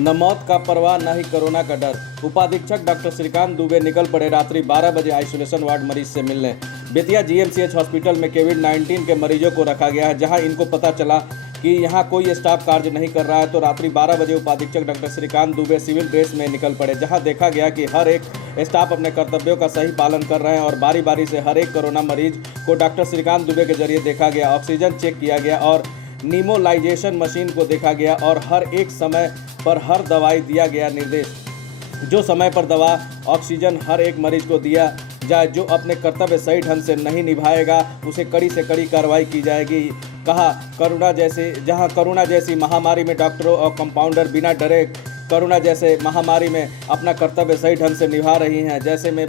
न मौत का परवाह न ही कोरोना का डर। उपाधीक्षक डॉक्टर श्रीकांत दुबे निकल पड़े रात्रि 12 बजे आइसोलेशन वार्ड मरीज से मिलने। बेतिया जीएमसीएच हॉस्पिटल में कोविड-19 के मरीजों को रखा गया है, जहां इनको पता चला कि यहां कोई स्टाफ कार्य नहीं कर रहा है तो रात्रि 12 बजे उपाधीक्षक doctor Shrikant Dubey civil dress में निकल पड़े, जहां देखा गया कि हर एक स्टाफ अपने कर्तव्यों का सही पालन कर रहे हैं और बारी बारी से हर एक कोरोना मरीज को डॉक्टर श्रीकांत दुबे के जरिए देखा गया, ऑक्सीजन चेक किया गया और नीमोलाइजेशन मशीन को देखा गया और हर एक समय पर हर दवाई दिया गया निर्देश। जो समय पर दवा ऑक्सीजन हर एक मरीज को दिया जाए, जो अपने कर्तव्य सही ढंग से नहीं निभाएगा उसे कड़ी से कड़ी कार्रवाई की जाएगी। कहा कोरोना जैसी महामारी में डॉक्टरों और कंपाउंडर बिना डरे कोरोना जैसे महामारी में अपना कर्तव्य सही ढंग से निभा रही हैं। जैसे में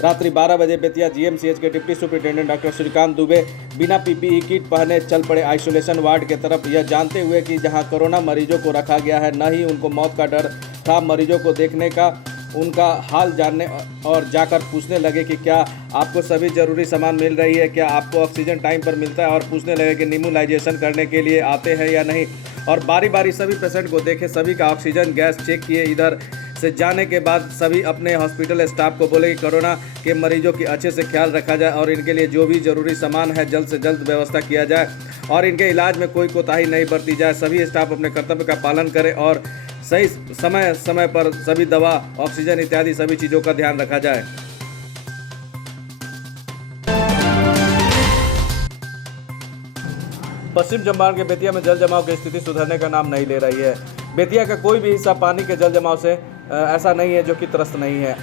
रात्रि 12 बजे बेतिया जीएमसीएच के deputy superintendent doctor Shrikant Dubey बिना पीपीई किट पहने चल पड़े आइसोलेशन वार्ड के तरफ, यह जानते हुए कि जहां कोरोना मरीजों को रखा गया है न ही उनको मौत का डर था। मरीजों को देखने का, उनका हाल जानने और जाकर पूछने लगे कि क्या आपको सभी ज़रूरी सामान मिल रही है, क्या आपको ऑक्सीजन टाइम पर मिलता है, और पूछने लगे कि नीमोलाइजेशन करने के लिए आते हैं या नहीं। और बारी बारी सभी पेशेंट को देखे, सभी का ऑक्सीजन गैस चेक किए। इधर से जाने के बाद सभी अपने हॉस्पिटल स्टाफ को बोले कि कोरोना के मरीजों की अच्छे से ख्याल रखा जाए और इनके लिए जो भी ज़रूरी सामान है जल्द से जल्द व्यवस्था किया जाए और इनके इलाज में कोई कोताही नहीं बरती जाए। सभी स्टाफ अपने कर्तव्य का पालन करें और सही समय पर सभी दवा, ऑक्सीजन इत्यादि सभी चीज़ों का ध्यान रखा जाए। पश्चिम चंपारण के बेतिया में जल जमाव की स्थिति सुधरने का नाम नहीं ले रही है। बेतिया का कोई भी हिस्सा पानी के जल जमाव से ऐसा नहीं है जो कि त्रस्त नहीं है।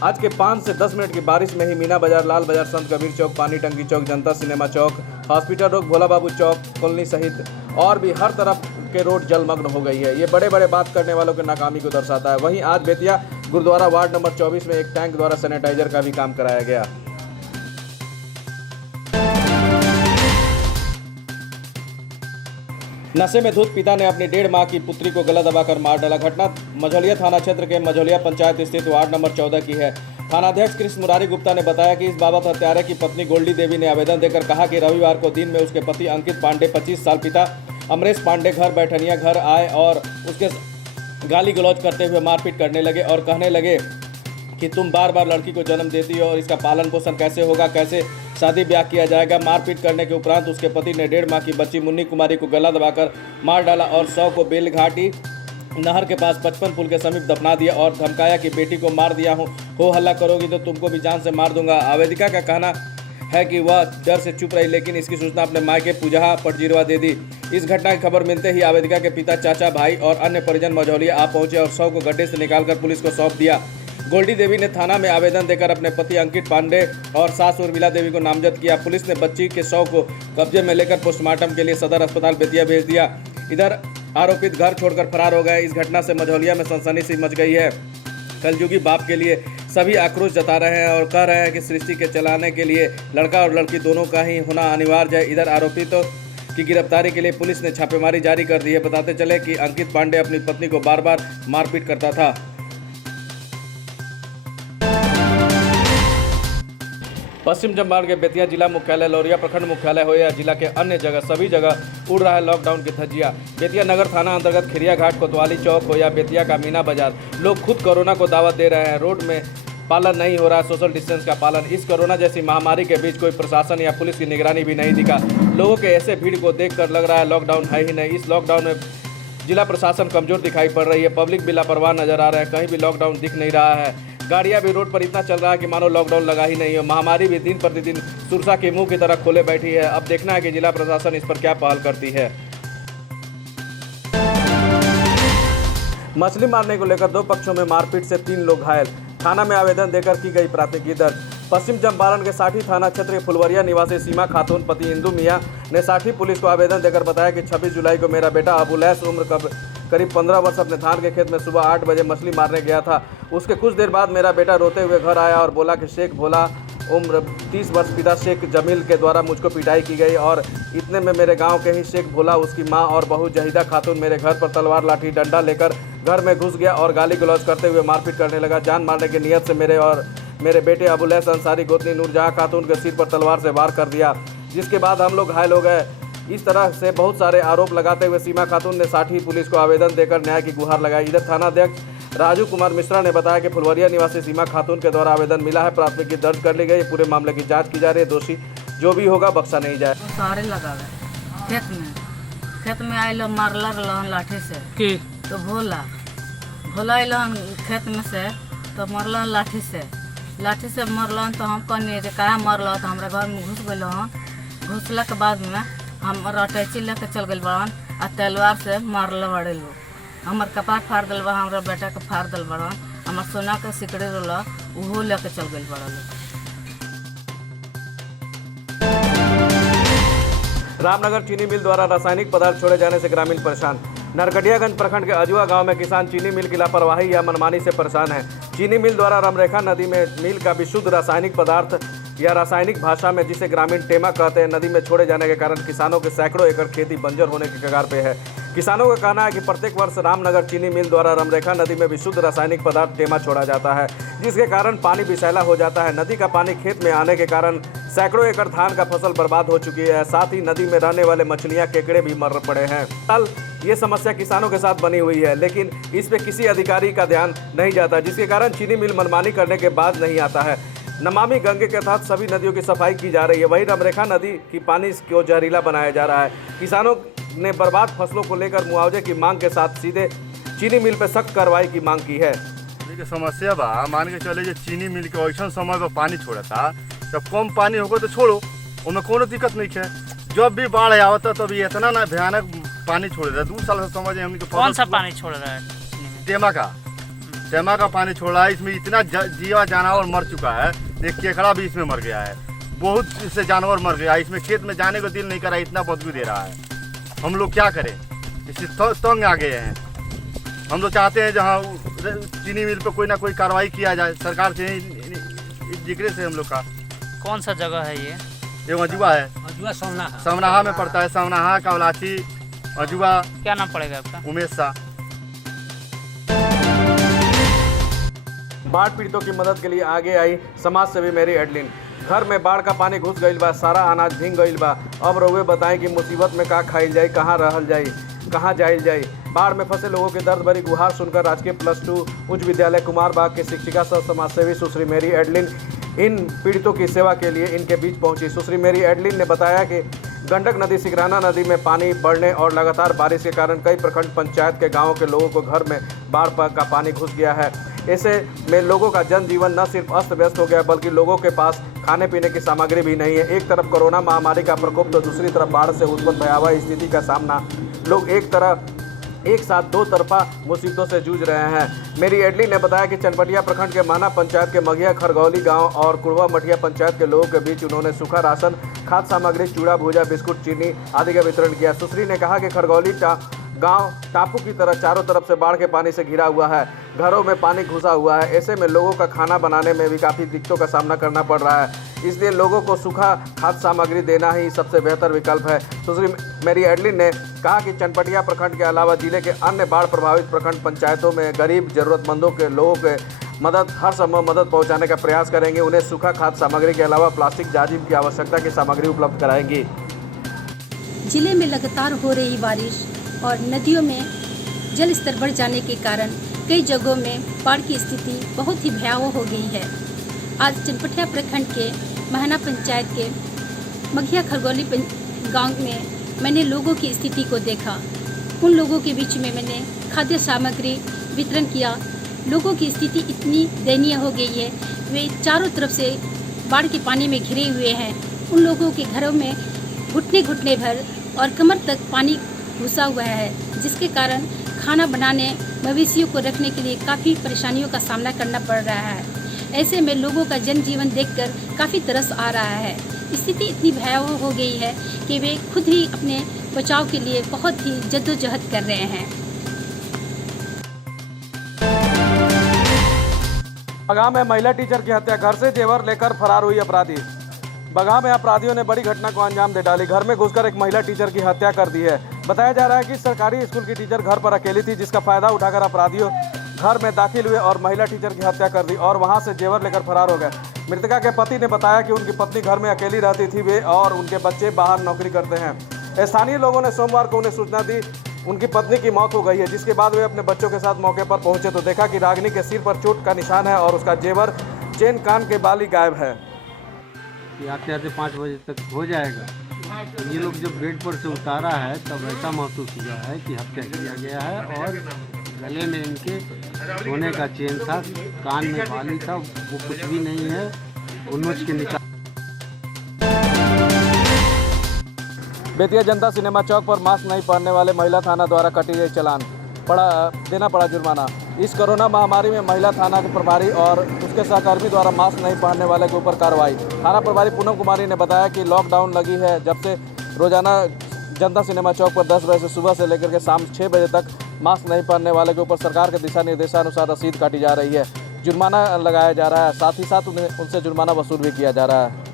आज के 5 से 10 मिनट की बारिश में ही मीना बाजार, लाल बाजार, संत कबीर चौक, पानी टंकी चौक, जनता सिनेमा चौक, हॉस्पिटल रोड, भोला बाबू चौक कॉलोनी सहित और भी हर तरफ के रोड जलमग्न हो गई है। ये बड़े बड़े बात करने वालों की नाकामी को दर्शाता है। वहीं आज बेतिया गुरुद्वारा वार्ड नंबर 24 में एक टैंक द्वारा सैनिटाइजर का भी काम कराया गया। नशे में धुत पिता ने अपनी 1.5 माह की पुत्री को गला दबाकर मार डाला। घटना मझौलिया थाना क्षेत्र के मझौलिया पंचायत स्थित वार्ड नंबर 14 की है। थानाध्यक्ष कृष्ण मुरारी गुप्ता ने बताया कि इस बाबत हत्यारे की पत्नी गोल्डी देवी ने आवेदन देकर कहा कि रविवार को दिन में उसके पति अंकित पांडे 25 साल, पिता अमरेश पांडे घर बैठनिया घर आए और उसके गाली गलौज करते हुए मारपीट करने लगे और कहने लगे कि तुम बार बार लड़की को जन्म देती हो और इसका पालन पोषण कैसे होगा, कैसे शादी ब्याह किया जाएगा। मारपीट करने के उपरांत उसके पति ने 1.5 माह की बच्ची मुन्नी कुमारी को गला दबाकर मार डाला और 100 को बेलघाटी नहर के पास 55 पुल के समीप दफना दिया और धमकाया कि बेटी को मार दिया हूँ, हो हल्ला करोगी तो तुमको भी जान से मार दूंगा। आवेदिका का कहना है कि वह डर से चुप रही, लेकिन इसकी सूचना अपने मायके पूजहा पटजीरवा दे दी। इस घटना की खबर मिलते ही आवेदिका के पिता, चाचा, भाई और अन्य परिजन मझौलिया आ पहुंचे और 100 को गड्ढे से निकालकर पुलिस को सौंप दिया। गोल्डी देवी ने थाना में आवेदन देकर अपने पति अंकित पांडे और सास उर्मिला देवी को नामजद किया। पुलिस ने बच्ची के 100 को कब्जे में लेकर पोस्टमार्टम के लिए सदर अस्पताल बेतिया भेज दिया। इधर आरोपित घर छोड़कर फरार हो गए। इस घटना से मझौलिया में सनसनी सी मच गई है। कलयुगी बाप के लिए सभी आक्रोश जता रहे हैं और कह रहे हैं कि सृष्टि के चलाने के लिए लड़का और लड़की दोनों का ही होना अनिवार्य है। इधर आरोपितों की गिरफ्तारी के लिए पुलिस ने छापेमारी जारी कर दी है। बताते चले कि अंकित पांडे अपनी पत्नी को बार बार मारपीट करता था। पश्चिम चंपारण के बेतिया जिला मुख्यालय, लौरिया प्रखंड मुख्यालय हो या जिला के अन्य जगह, सभी जगह उड़ रहा है लॉकडाउन की धज्जियां। बेतिया नगर थाना अंतर्गत खिरिया घाट, कोतवाली चौक हो या बेतिया का मीना बाजार, लोग खुद कोरोना को दावत दे रहे हैं। रोड में पालन नहीं हो रहा है सोशल डिस्टेंस का पालन। इस कोरोना जैसी महामारी के बीच कोई प्रशासन या पुलिस की निगरानी भी नहीं दिखा। लोगों के ऐसे भीड़ को देखकर लग रहा है लॉकडाउन है ही नहीं। इस लॉकडाउन में जिला प्रशासन कमजोर दिखाई पड़ रही है। पब्लिक भी लापरवाह नजर आ रहा है। कहीं भी लॉकडाउन दिख नहीं रहा है। गाड़ियां भी रोड पर इतना चल रहा है कि मानो लॉकडाउन लगा ही नहीं हो। महामारी भी दिन प्रतिदिन सुरसा के मुंह की तरह खोले बैठी है। अब देखना है कि जिला प्रशासन इस पर क्या पहल करती है। मछली मारने को लेकर 2 पक्षों में मारपीट से 3 लोग घायल। थाना में आवेदन देकर की गई प्राथमिकी दर्ज। पश्चिम चंपारण के साठी थाना क्षेत्र के फुलवरिया निवासी सीमा खातून पति इंदू मियां ने साठी पुलिस को आवेदन देकर बताया कि 26 जुलाई को मेरा बेटा अबुलैस उम्र करीब 15 वर्ष अपने धान के खेत में सुबह 8 बजे मछली मारने गया था। उसके कुछ देर बाद मेरा बेटा रोते हुए घर आया और बोला कि शेख भोला उम्र 30 वर्ष पिता शेख जमील के द्वारा मुझको पिटाई की गई और इतने में मेरे गांव के ही शेख भोला, उसकी मां और बहू जहीदा खातून मेरे घर पर तलवार, लाठी, डंडा लेकर घर में घुस गया और गाली गलौज करते हुए मारपीट करने लगा। जान मारने की नीयत से मेरे बेटे अबुलैस अंसारी गोतनी नूरजहां खातून के सिर पर तलवार से वार कर दिया, जिसके बाद हम लोग घायल हो गए। इस तरह से बहुत सारे आरोप लगाते हुए सीमा खातून ने साठी पुलिस को आवेदन देकर न्याय की गुहार लगाई। इधर थाना अध्यक्ष राजू कुमार मिश्रा ने बताया कि फुलवरिया निवासी सीमा खातून के द्वारा आवेदन मिला है, प्राथमिकी दर्ज कर ली गई, पूरे मामले की जाँच की जा रही है, दोषी जो भी होगा बख्शा नहीं जाए। सारे लगावे खेत में आयल मारला रहन लाठी से कि तो भोला अलन खेत में से तो मरलन लाठी से मरलन। तो हम कहनी जे काहे मरल, तो हमारे घर में घुस गए हन। घुसला के बाद में हम अटैची लेके चल गए बड़न आ तलवार से मारल बड़े लोग। हमार कपार फाड़ दिल बा, हमारा बेटा के फाड़ दिल बड़न, हमार सोना के सिकड़ी रोला उहो लेके चल गए बड़ा लोग। रामनगर चीनी मिल द्वारा रासायनिक पदार्थ छोड़े जाने से ग्रामीण परेशान। नरकटियागंज प्रखंड के अजुआ गांव में किसान चीनी मिल की लापरवाही या मनमानी से परेशान है। चीनी मिल द्वारा रामरेखा नदी में मिल का विशुद्ध रासायनिक पदार्थ या रासायनिक भाषा में जिसे ग्रामीण टेमा कहते हैं, नदी में छोड़े जाने के कारण किसानों के सैकड़ों एकड़ खेती बंजर होने के कगार पे है। किसानों का कहना है कि प्रत्येक वर्ष रामनगर चीनी मिल द्वारा रामरेखा नदी में विशुद्ध रासायनिक पदार्थ टेमा छोड़ा जाता है, जिसके कारण पानी विषैला हो जाता है। नदी का पानी खेत में आने के कारण सैकड़ों एकड़ धान का फसल बर्बाद हो चुकी है। साथ ही नदी में रहने वाले मछलियां, केकड़े भी मर पड़े हैं। कल ये समस्या किसानों के साथ बनी हुई है, लेकिन इस पे किसी अधिकारी का ध्यान नहीं जाता, जिसके कारण चीनी मिल मनमानी करने के बाद नहीं आता है। नमामि गंगे के तहत सभी नदियों की सफाई की जा रही है, वहीं रामरेखा नदी की पानी को जहरीला बनाया जा रहा है। किसानों ने बर्बाद फसलों को लेकर मुआवजे की मांग के साथ सीधे चीनी मिल पर सख्त कार्रवाई की मांग की है। समस्या बा, मान के चले जो चीनी मिल के वैसा समय पर पानी छोड़ता, जब कम पानी होगा तो छोड़ो, उनमें कोनो दिक्कत नहीं है। जब भी बाढ़ आवता तब ये इतना ना भयानक पानी छोड़ रहा है। 2 साल से समझे हमने कौन सा पानी छोड़ रहा है? टेमा का पानी छोड़ रहा है। इसमें इतना जीवा जानवर मर चुका है, एक केकड़ा भी इसमें मर गया है, बहुत इससे जानवर मर गया है। इसमें खेत में जाने को दिल नहीं कर रहा है, इतना बदबू दे रहा है। हम लोग क्या करें, इससे तंग आ गए हैं। हम लोग चाहते हैं जहाँ चीनी मिल पर कोई ना कोई कार्रवाई किया जाए सरकार से, इस जिक्र से हम लोग का। कौन सा जगह है ये? अजुआ है, समनाहा में पड़ता है। समनाहा, कवलाची, अजुआ। क्या नाम पड़ेगा आपका? उमेश शाह। बाढ़ पीड़ितों की मदद के लिए आगे आई समाज सेवी मेरी एडलिन। घर में बाढ़ का पानी घुस गईल बा, सारा अनाज भींग गईल बा। अब रउए बताएं कि मुसीबत में का खाइल जाए, कहाँ रहल जाए, कहाँ जाइल जाए। बाढ़ में फंसे लोगों की दर्द भरी गुहार सुनकर राजकीय +2 उच्च विद्यालय कुमारबाग के शिक्षिका सह समाज सेवी सुश्री मेरी एडलिन इन पीड़ितों की सेवा के लिए इनके बीच पहुंची। सुश्री मेरी एडलिन ने बताया कि गंडक नदी, सिकराना नदी में पानी बढ़ने और लगातार बारिश के कारण कई प्रखंड पंचायत के गांवों के लोगों को घर में बाढ़ का पानी घुस गया है। ऐसे में लोगों का जनजीवन न सिर्फ अस्त व्यस्त हो गया, बल्कि लोगों के पास खाने पीने की सामग्री भी नहीं है। एक तरफ कोरोना महामारी का प्रकोप तो दूसरी तरफ बाढ़ से उत्पन्न भयावह स्थिति का सामना। लोग एक साथ 2 तरफा मुसीबतों से जूझ रहे हैं। मेरी एडली ने बताया कि चनपटिया प्रखंड के महना पंचायत के मघिया खरगौली गांव और कुड़वा मठिया पंचायत के लोगों के बीच उन्होंने सूखा राशन, खाद्य सामग्री, चूड़ा भूजा, बिस्कुट, चीनी आदि का वितरण किया। सुश्री ने कहा कि खरगौली गांव टापू की तरह चारों तरफ से बाढ़ के पानी से घिरा हुआ है, घरों में पानी घुसा हुआ है। ऐसे में लोगों का खाना बनाने में भी काफ़ी दिक्कतों का सामना करना पड़ रहा है, इसलिए लोगों को सूखा खाद्य सामग्री देना ही सबसे बेहतर विकल्प है। सुश्री मेरी एडलिन ने कहा कि चनपटिया प्रखंड के अलावा जिले के अन्य बाढ़ प्रभावित प्रखंड पंचायतों में गरीब जरूरतमंदों के लोगों के हर संभव मदद पहुंचाने का प्रयास करेंगे। उन्हें सूखा खाद्य सामग्री के अलावा प्लास्टिक जाजिम की आवश्यकता की सामग्री उपलब्ध कराएंगी। जिले में लगातार हो रही बारिश और नदियों में जल स्तर बढ़ जाने के कारण कई जगहों में बाढ़ की स्थिति बहुत ही भयावह हो गई है। आज चनपटिया प्रखंड के महना पंचायत के मघिया खरगौली गांव में मैंने लोगों की स्थिति को देखा। उन लोगों के बीच में मैंने खाद्य सामग्री वितरण किया। लोगों की स्थिति इतनी दयनीय हो गई है, वे चारों तरफ से बाढ़ के पानी में घिरे हुए हैं। उन लोगों के घरों में घुटने भर और कमर तक पानी घुसा हुआ है, जिसके कारण खाना बनाने, मवेशियों को रखने के लिए काफ़ी परेशानियों का सामना करना पड़ रहा है। ऐसे में लोगों का जनजीवन देखकर काफ़ी तरस आ रहा है। स्थिति इतनी भयावह हो गई है कि वे खुद ही अपने बचाव के लिए बहुत ही जद्दोजहद कर रहे हैं। बगाम में महिला टीचर की हत्या, घर से जेवर लेकर फरार हुई अपराधी। बगाम में अपराधियों ने बड़ी घटना को अंजाम दे डाली। घर में घुसकर एक महिला टीचर की हत्या कर दी है। बताया जा रहा है कि सरकारी स्कूल की टीचर घर पर अकेली थी, जिसका फायदा उठाकर अपराधियों घर में दाखिल हुए और महिला टीचर की हत्या कर दी और वहां से जेवर लेकर फरार हो गए। मृतका के पति ने बताया कि उनकी पत्नी घर में अकेली रहती थी, वे और उनके बच्चे बाहर नौकरी करते हैं। स्थानीय लोगों ने सोमवार को उन्हें सूचना दी। उनकी पत्नी की मौत हो गई है, जिसके बाद वे अपने बच्चों के साथ मौके पर पहुंचे तो देखा कि रागिनी के सिर पर चोट का निशान है और उसका जेवर, चेन, कान के बाली गायब है। आते आते 5 बजे तक हो जाएगा। ये लोग जब बेड पर से उतारा है तब ऐसा महसूस हुआ है कि हत्या किया गया है और गले में इनके सोने का चेन था, कान में बाली था, वो कुछ भी नहीं है, वो नोच के निकाल। बेतिया जनता सिनेमा चौक पर मास्क नहीं पहनने वाले महिला थाना द्वारा कटी गई चालान, देना पड़ा जुर्माना। इस कोरोना महामारी में महिला थाना के प्रभारी और उसके सहकर्मी द्वारा मास्क नहीं पहनने वाले के ऊपर कार्रवाई। थाना प्रभारी पूनम कुमारी ने बताया कि लॉकडाउन लगी है जब से रोजाना जनता सिनेमा चौक पर 10 बजे से सुबह से लेकर के शाम 6 बजे तक मास्क नहीं पहनने वाले के ऊपर सरकार के दिशा निर्देशानुसार रसीद काटी जा रही है, जुर्माना लगाया जा रहा है, साथ ही साथ उनसे जुर्माना वसूल भी किया जा रहा है।